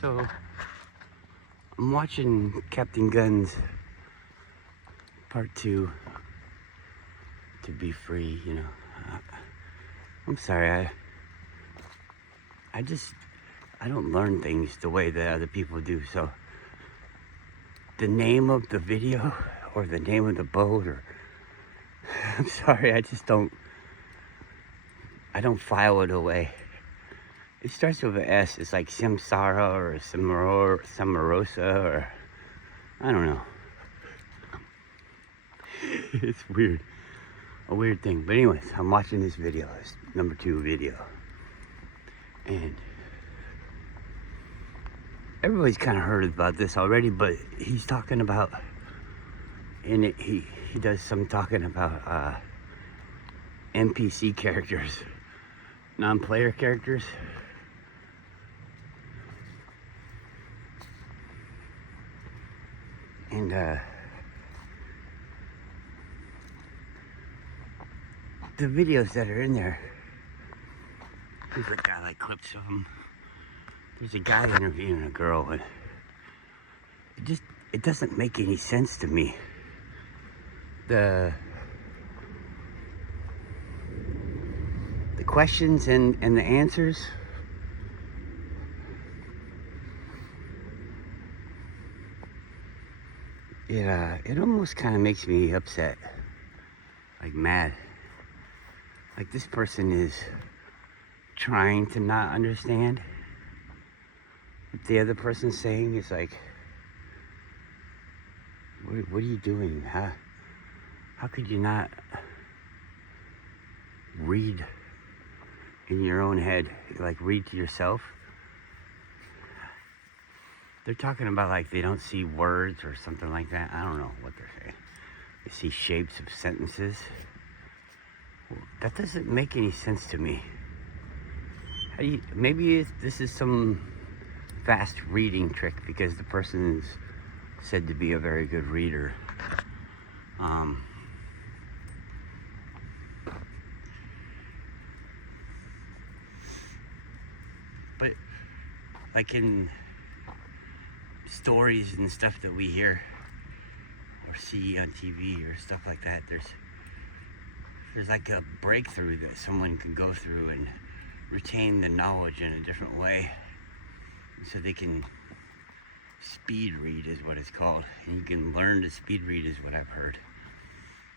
So I'm watching Captain Guns Part 2, To Be Free, you know. I'm sorry, I don't learn things the way that other people do. So the name of the video or the name of the boat, or I'm sorry, I don't file it away. It starts with an S. It's like Samsara or Samarosa, or I don't know. It's weird. A weird thing. But anyways, I'm watching this video. It's number 2 video. And everybody's kind of heard about this already, but he's talking about, in it, he does some talking about NPC characters, non-player characters. And the videos that are in there, there's a guy, like clips of him. There's a guy interviewing a girl, and it doesn't make any sense to me. The questions and the answers, it almost kind of makes me upset, like mad. Like this person is trying to not understand what the other person's saying. Is like, what are you doing? How could you not read in your own head? Like, read to yourself? They're talking about like they don't see words or something like that. I don't know what they're saying. They see shapes of sentences. That doesn't make any sense to me. Maybe this is some fast reading trick because the person is said to be a very good reader. But like in stories and stuff that we hear or see on TV or stuff like that, there's like a breakthrough that someone can go through and retain the knowledge in a different way, so they can speed read, is what it's called, and you can learn to speed read, is what I've heard.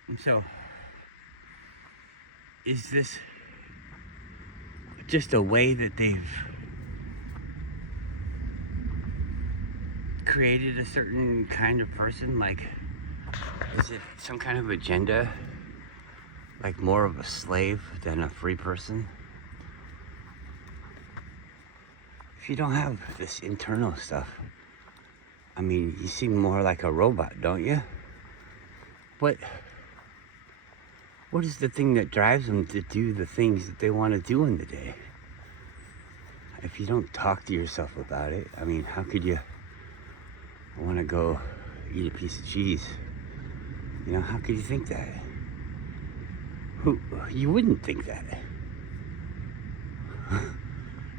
And so is this just a way that they've created a certain kind of person? Like, is it some kind of agenda, like more of a slave than a free person? If you don't have this internal stuff, I mean, you seem more like a robot, don't you? What is the thing that drives them to do the things that they want to do in the day? If you don't talk to yourself about it, I mean, how could you want to go eat a piece of cheese? You know, how could you think that? You wouldn't think that.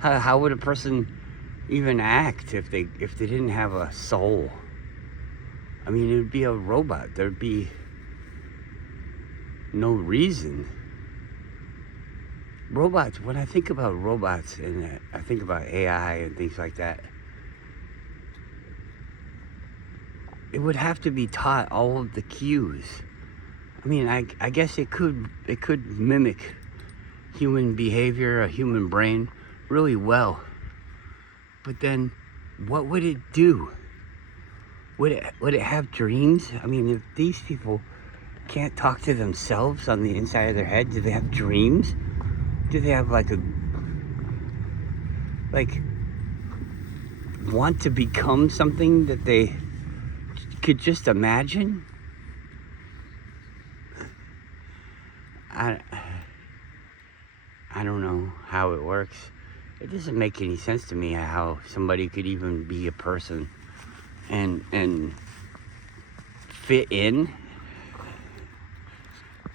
How would a person even act if they didn't have a soul? I mean, it would be a robot. There'd be no reason. Robots, when I think about robots and I think about AI and things like that, it would have to be taught all of the cues. I mean, I guess it could mimic human behavior, a human brain, really well. But then, what would it do? Would it have dreams? I mean, if these people can't talk to themselves on the inside of their head, do they have dreams? Do they have like want to become something that they could just imagine? I don't know how it works. It doesn't make any sense to me how somebody could even be a person and fit in.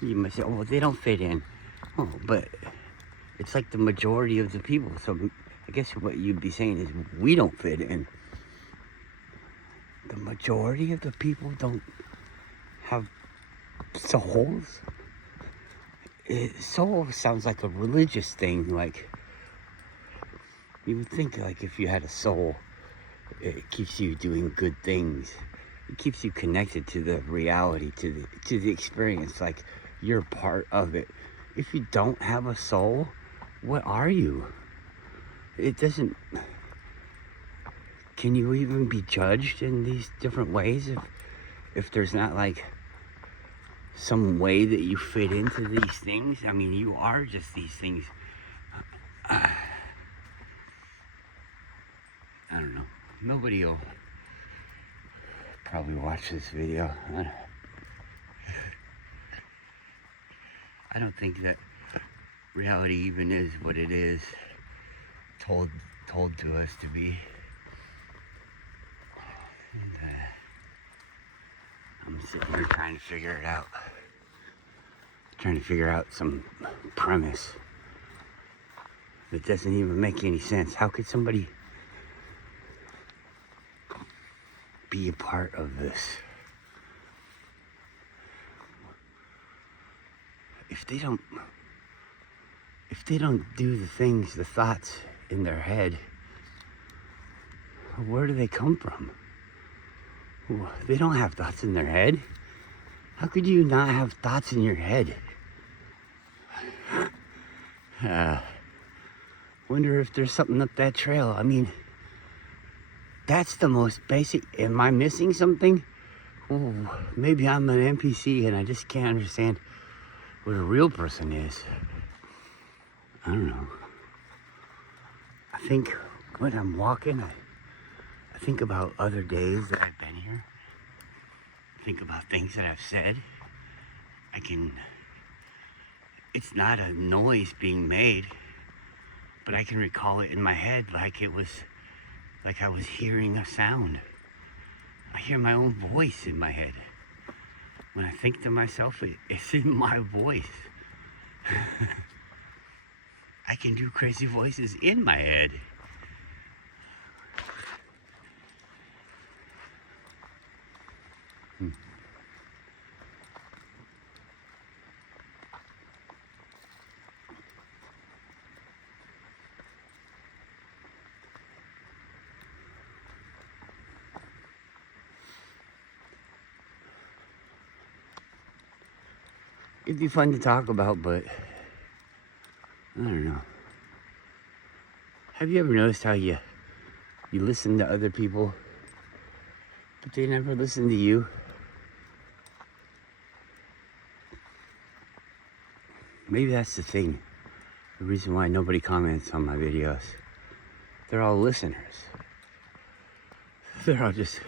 You might say, oh, they don't fit in. Oh, but it's like the majority of the people. So I guess what you'd be saying is we don't fit in. The majority of the people don't have souls. Soul sounds like a religious thing. Like, you would think, like, if you had a soul, it keeps you doing good things. It keeps you connected to the reality, to the experience. Like, you're part of it. If you don't have a soul, what are you? It doesn't... Can you even be judged in these different ways if there's not, like, some way that you fit into these things? I mean, you are just these things. I don't know. Nobody will probably watch this video. I don't think that reality even is what it is told to us to be. And, I'm sitting here trying to figure it out. Trying to figure out some premise that doesn't even make any sense. How could somebody be a part of this? If they don't do the things, the thoughts in their head, where do they come from? They don't have thoughts in their head. How could you not have thoughts in your head? Wonder if there's something up that trail. I mean, that's the most basic. Am I missing something? Ooh, maybe I'm an NPC and I just can't understand what a real person is. I don't know. I think when I'm walking, I think about other days that I've been here. I think about things that I've said. It's not a noise being made, but I can recall it in my head like I was hearing a sound. I hear my own voice in my head. When I think to myself, it's in my voice. I can do crazy voices in my head. It'd be fun to talk about, but I don't know. Have you ever noticed how you listen to other people, but they never listen to you? Maybe that's the thing. The reason why nobody comments on my videos. They're all listeners. They're all just,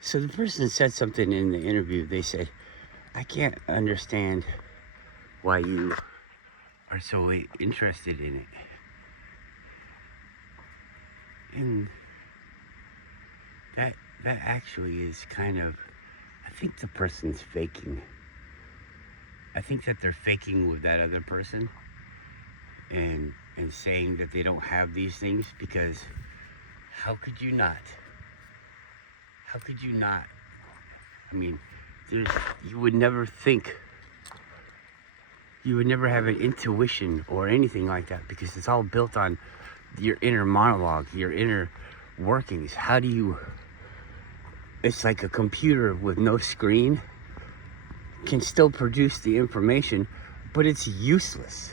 So the person said something in the interview. They said, I can't understand why you are so interested in it. And that actually is kind of, I think the person's faking. I think that they're faking with that other person and saying that they don't have these things, because how could you not? How could you not? I mean, you would never think, you would never have an intuition or anything like that, because it's all built on your inner monologue, your inner workings. How do you, it's like a computer with no screen can still produce the information, but it's useless.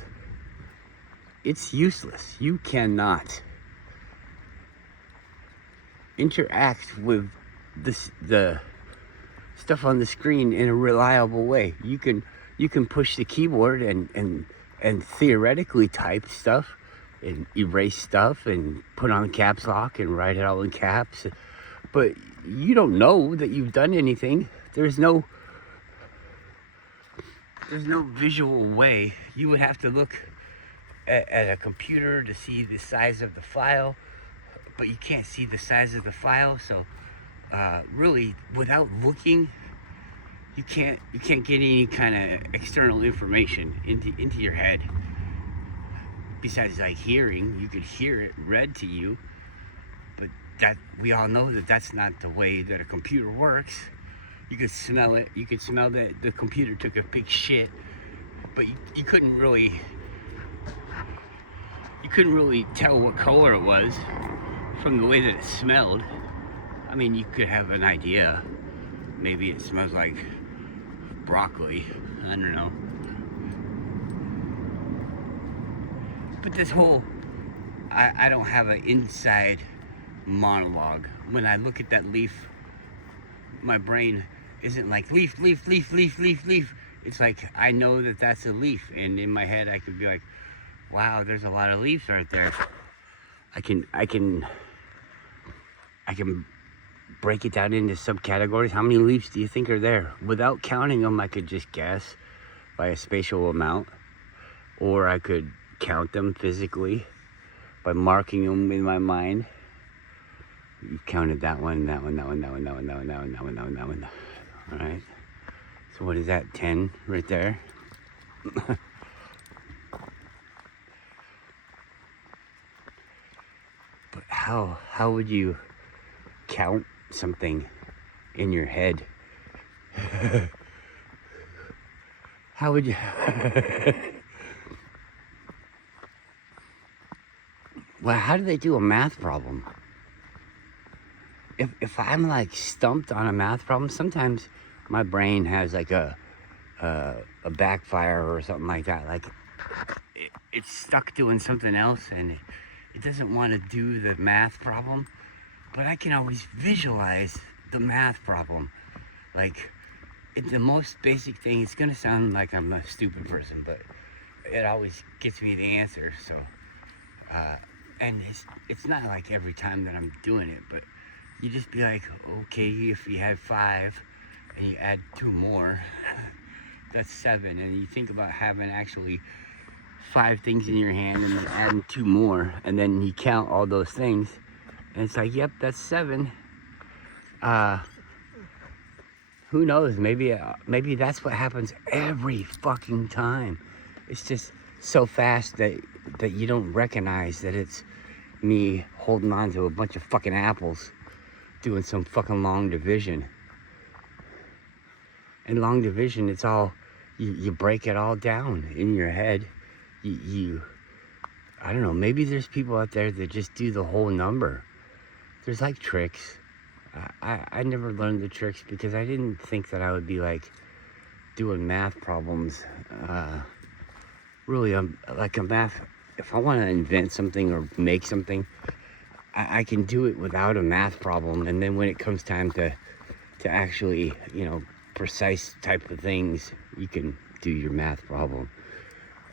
It's useless. You cannot interact with the stuff on the screen in a reliable way. You can push the keyboard and theoretically type stuff, and erase stuff and put on caps lock and write it all in caps. But you don't know that you've done anything. There's no visual way. You would have to look at a computer to see the size of the file, but you can't see the size of the file. So really, without looking, you can't get any kind of external information into your head. Besides, like hearing, you could hear it read to you, but that we all know that that's not the way that a computer works. You could smell it. You could smell that the computer took a big shit, but you couldn't really tell what color it was from the way that it smelled. I mean, you could have an idea. Maybe it smells like broccoli. I don't know. But this whole, I don't have an inside monologue. When I look at that leaf, my brain isn't like leaf, leaf, leaf, leaf, leaf, leaf. It's like I know that that's a leaf, and in my head I could be like, wow, there's a lot of leaves right there. I can break it down into subcategories. How many leaves do you think are there? Without counting them, I could just guess by a spatial amount, or I could count them physically by marking them in my mind. You counted that one, that one, that one, that one, that one, that one, that one, that one, that one, that one. All right. So what is that? 10 right there. But how would you count something in your head? How would you? Well, how do they do a math problem? If I'm like stumped on a math problem, sometimes my brain has like a backfire or something like that. Like it's stuck doing something else and it doesn't want to do the math problem. But I can always visualize the math problem. Like the most basic thing. It's gonna sound like I'm a stupid person, but it always gets me the answer. So. And it's not like every time that I'm doing it, but you just be like, okay, if you had 5 and you add 2 more, that's 7. And you think about having actually 5 things in your hand and then adding 2 more, and then you count all those things, and it's like, yep, that's 7. Who knows? Maybe that's what happens every fucking time. It's just so fast that you don't recognize that it's me holding on to a bunch of fucking apples doing some fucking long division. And long division, it's all, you break it all down in your head. I don't know, maybe there's people out there that just do the whole number. There's like tricks. I never learned the tricks because I didn't think that I would be like doing math problems. Really, I'm like a math. If I want to invent something or make something, I can do it without a math problem. And then when it comes time to actually, precise type of things, you can do your math problem.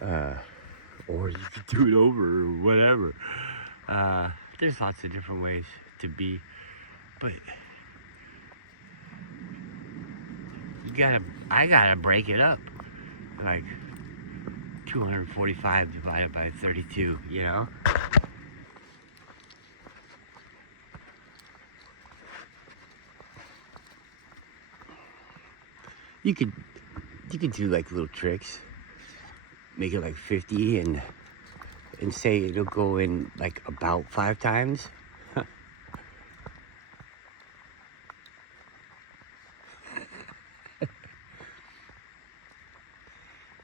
Or you can do it over or whatever. There's lots of different ways to be. But I gotta break it up. Like 245 divided by 32, You could do like little tricks. Make it like 50 and say it'll go in like about 5 times.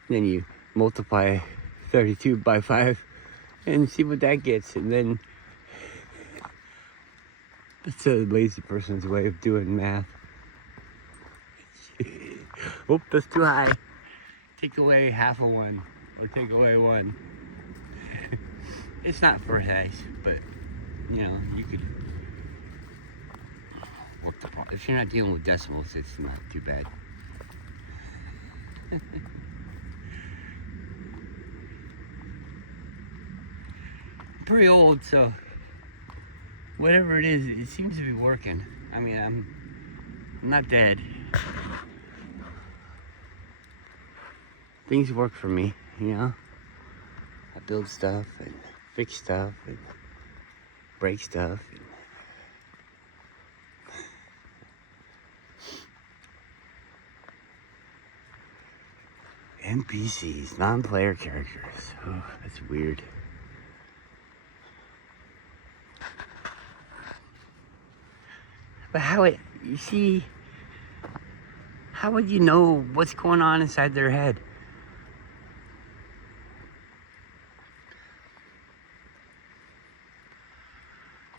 Then you multiply 32 by 5 and see what that gets, and then that's a lazy person's way of doing math. Oh, that's too high. Take away half of 1 or take away 1. It's not precise, but you could work the problem. If you're not dealing with decimals, it's not too bad. pretty old, so whatever it is, it seems to be working. I mean, I'm not dead. Things work for me, you know? I build stuff and fix stuff and break stuff. NPCs, non-player characters. Oh, that's weird. But you see, how would you know what's going on inside their head?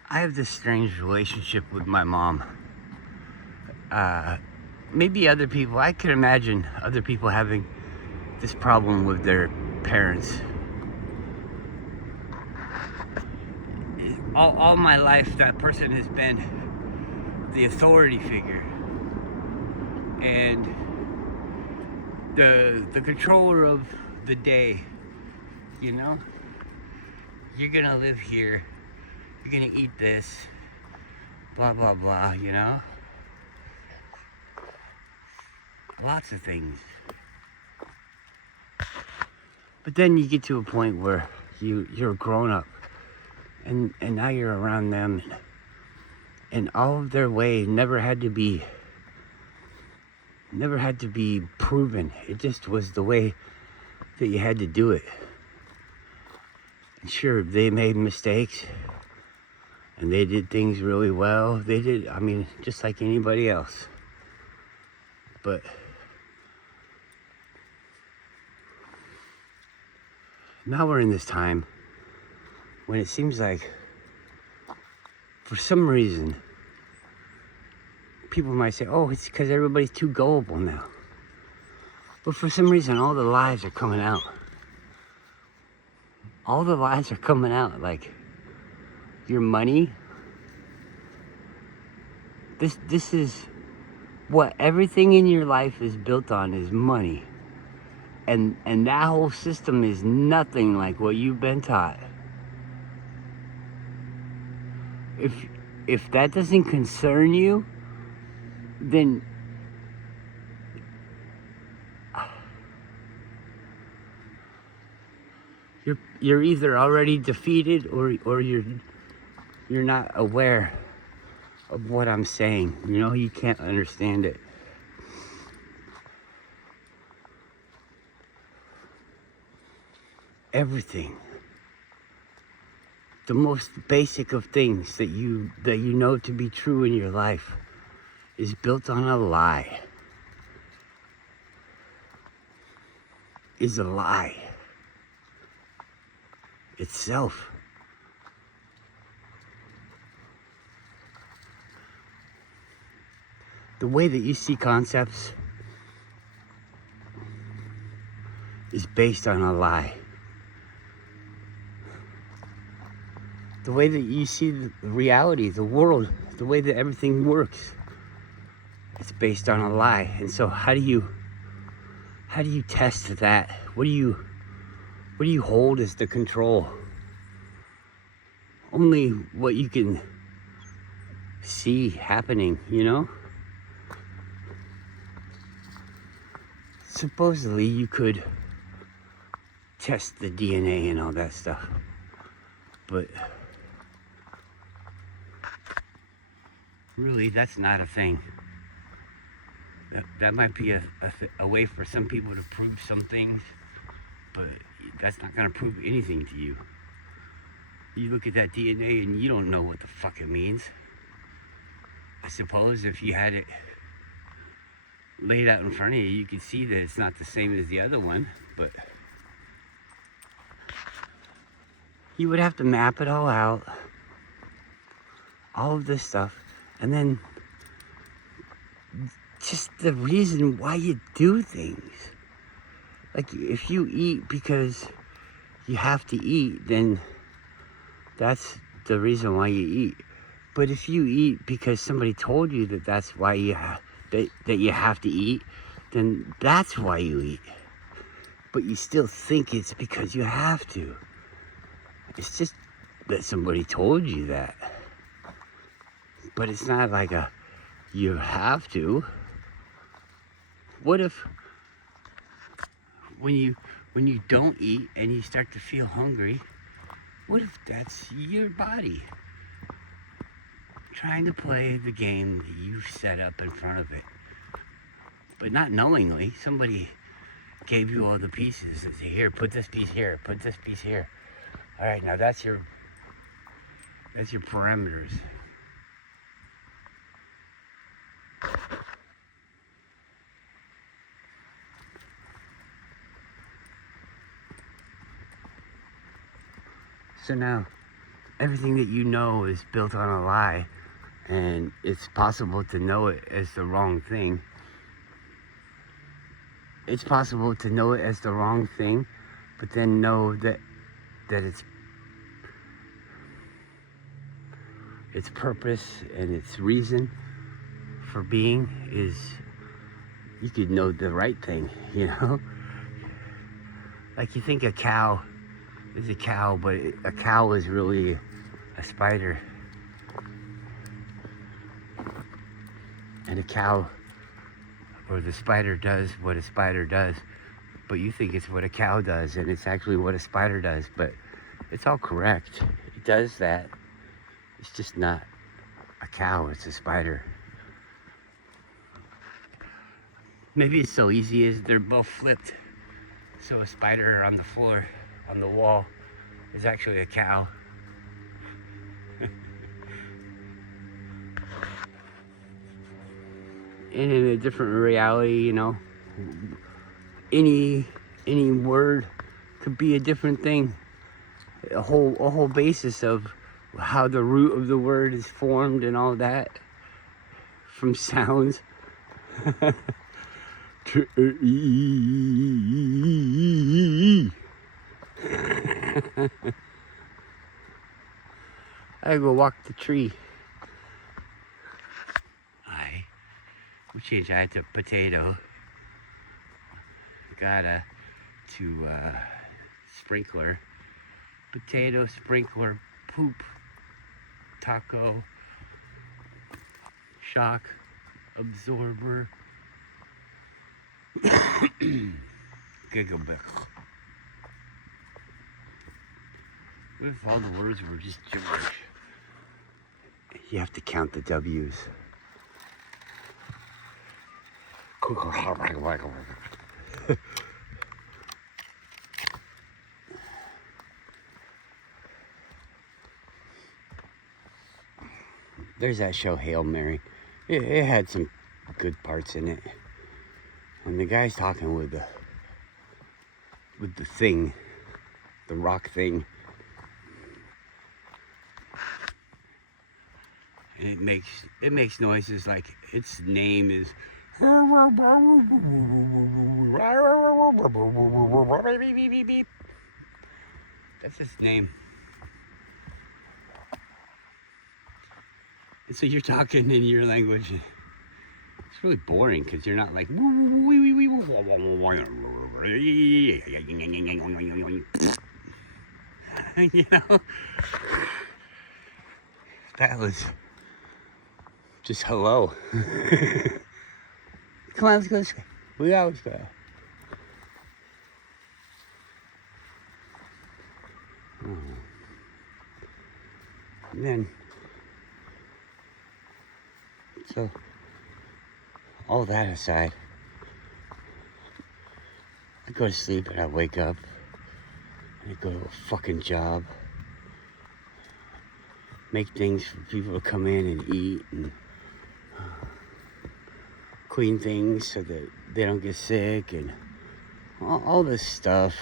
I have this strange relationship with my mom. Maybe other people, I could imagine other people having this problem with their parents. All my life, that person has been the authority figure and the controller of the day, you know? You're gonna live here, you're gonna eat this, blah, blah, blah, you know? Lots of things. But then you get to a point where you're grown up and now you're around them and all of their way never had to be proven. It just was the way that you had to do it. And sure, they made mistakes and they did things really well. They did, I mean, just like anybody else. But now we're in this time when it seems like, for some reason, people might say, oh, it's because everybody's too gullible now. But for some reason, all the lies are coming out. All the lies are coming out, like your money. This is what everything in your life is built on, is money. And that whole system is nothing like what you've been taught. If that doesn't concern you, then you're either already defeated or you're not aware of what I'm saying. You know, you can't understand it. Everything, the most basic of things that you know to be true in your life, is built on a lie. Is a lie itself. The way that you see concepts is based on a lie. The way that you see the reality, the world, the way that everything works, it's based on a lie. And so how do you test that? What do you hold as the control? Only what you can see happening, you know? Supposedly you could test the DNA and all that stuff, but really, that's not a thing. That might be a way for some people to prove some things, but that's not going to prove anything to you. You look at that DNA and you don't know what the fuck it means. I suppose if you had it laid out in front of you, you could see that it's not the same as the other one, but you would have to map it all out, all of this stuff, and then just the reason why you do things. Like, if you eat because you have to eat, then that's the reason why you eat. But if you eat because somebody told you that that's why you that you have to eat, then that's why you eat. But you still think it's because you have to. It's just that somebody told you that. But it's not like you have to. What if when you don't eat and you start to feel hungry, what if that's your body trying to play the game that you've set up in front of it? But not knowingly, somebody gave you all the pieces and say, here, put this piece here, put this piece here. All right, now that's your parameters. So now, everything that you know is built on a lie, and it's possible to know it as the wrong thing. It's possible to know it as the wrong thing, but then know that its purpose and its reason for being is, you could know the right thing, you know? Like you think a cow is a cow, but a cow is really a spider. And a cow, or the spider, does what a spider does, but you think it's what a cow does, and it's actually what a spider does, but it's all correct. It does that. It's just not a cow, it's a spider. Maybe it's so easy as they're both flipped. So a spider on the floor, on the wall, is actually a cow. And in a different reality, you know, any word could be a different thing. A whole basis of how the root of the word is formed and all that, from sounds. I go walk the tree. We changed that to potato. Gotta to sprinkler. Potato, sprinkler, poop, taco, shock, absorber, gigabit. What if all the words were just gibberish? You have to count the W's. There's that show, Hail Mary. It had some good parts in it. And the guy's talking with the thing, the rock thing. And it makes noises like its name is that's its name. And so you're talking in your language. It's really boring because you're not like, you know? That was just hello. Come on, let's go this way. We always go. And then, so, all that aside, I go to sleep and I wake up and I go to a fucking job. Make things for people to come in and eat and clean things so that they don't get sick and all this stuff.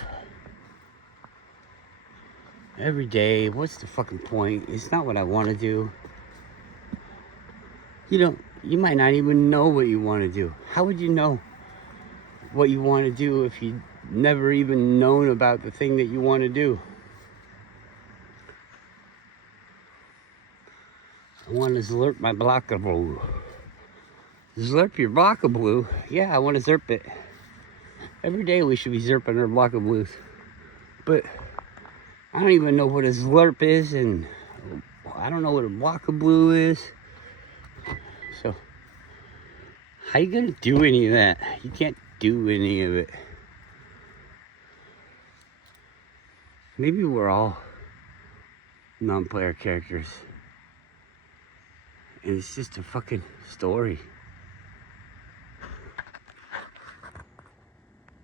Every day, what's the fucking point? It's not what I want to do. You might not even know what you want to do. How would you know what you want to do if you never even known about the thing that you want to do? I want to slurp my block of blue. Slurp your block of blue? Yeah, I want to zerp it. Every day we should be zerping our block of blues. But I don't even know what a Slurp is, and I don't know what a block of blue is. So, how you gonna do any of that? You can't do any of it. Maybe we're all non-player characters. And it's just a fucking story.